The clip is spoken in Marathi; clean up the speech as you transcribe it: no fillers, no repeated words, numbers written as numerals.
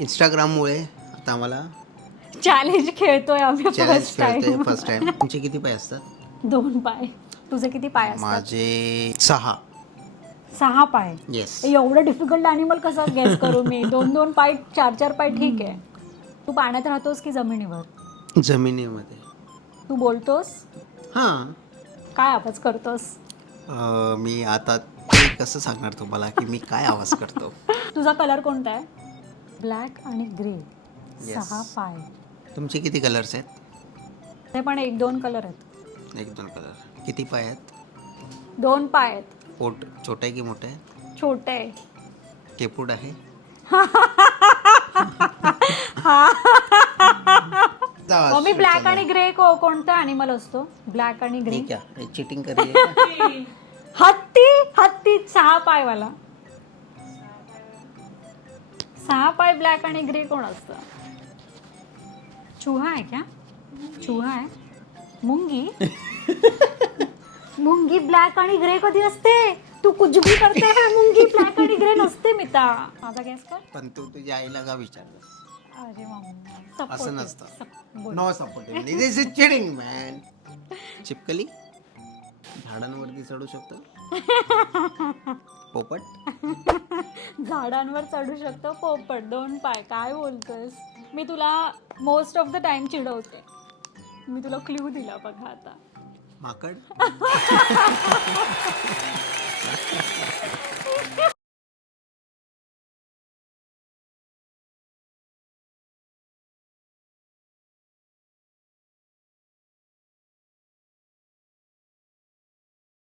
इंस्टाग्राममुळे आता आम्हाला चॅलेंज खेळतोय आम्ही चॅलेंज खेळतोय फर्स्ट टाइम. तुमचे किती पाय असतात? 2 पाय. तुझे किती पाय असतात? माझे 6. 6 पाय. येस. एवढं डिफिकल्ट अॅनिमल कसं गेस करू मी? 2 पाय 4 पाय ठीक आहे. तू पाण्यात राहतोस की जमिनीवर? जमिनीमध्ये. तू बोलतोस? हां. काय आवाज करतोस? मी आता ते कसं सांगणार तुम्हाला की मी काय आवाज करतो. तुझा कलर कोणता आहे? ब्लॅक आणि ग्रे. Yes. 6 पाय. तुमचे किती कलर्स आहेत? ते पण 1-2 कलर आहेत. 1-2 कलर. किती पाय आहेत? 2 पाय आहेत. पोट छोटं आहे की मोठं आहे? छोटे आहे. केपूट आहे? मी ब्लॅक आणि ग्रे कोणता अॅनिमल असतो? ब्लॅक आणि ग्रे. क्या चीटिंग कर रही है? हत्ती 6 पायवाला. 6 पाय ब्लॅक आणि ग्रे कोण असतं? चूहा आहे क्या? चूहा आहे? मुंगी. मुंगी ब्लॅक आणि ग्रे कधी असते? तू कुछ भी करते है. मुंगी ब्लॅक आणि ग्रे नसते मिता. माझा गॅस कर. पण तू तुझ्या आईला का विचारलं? अरे मम्मी असं नसतं. बोल. No supportive. This is cheating man. चिपकली झाडांवरती चढू शकतो? पोपट झाडांवर चढू शकतो पोपट 2 पाय. काय बोलतोयस? मी तुला मोस्ट ऑफ द टाइम चिडवते. मी तुला क्ल्यू दिला बघा आता. माकड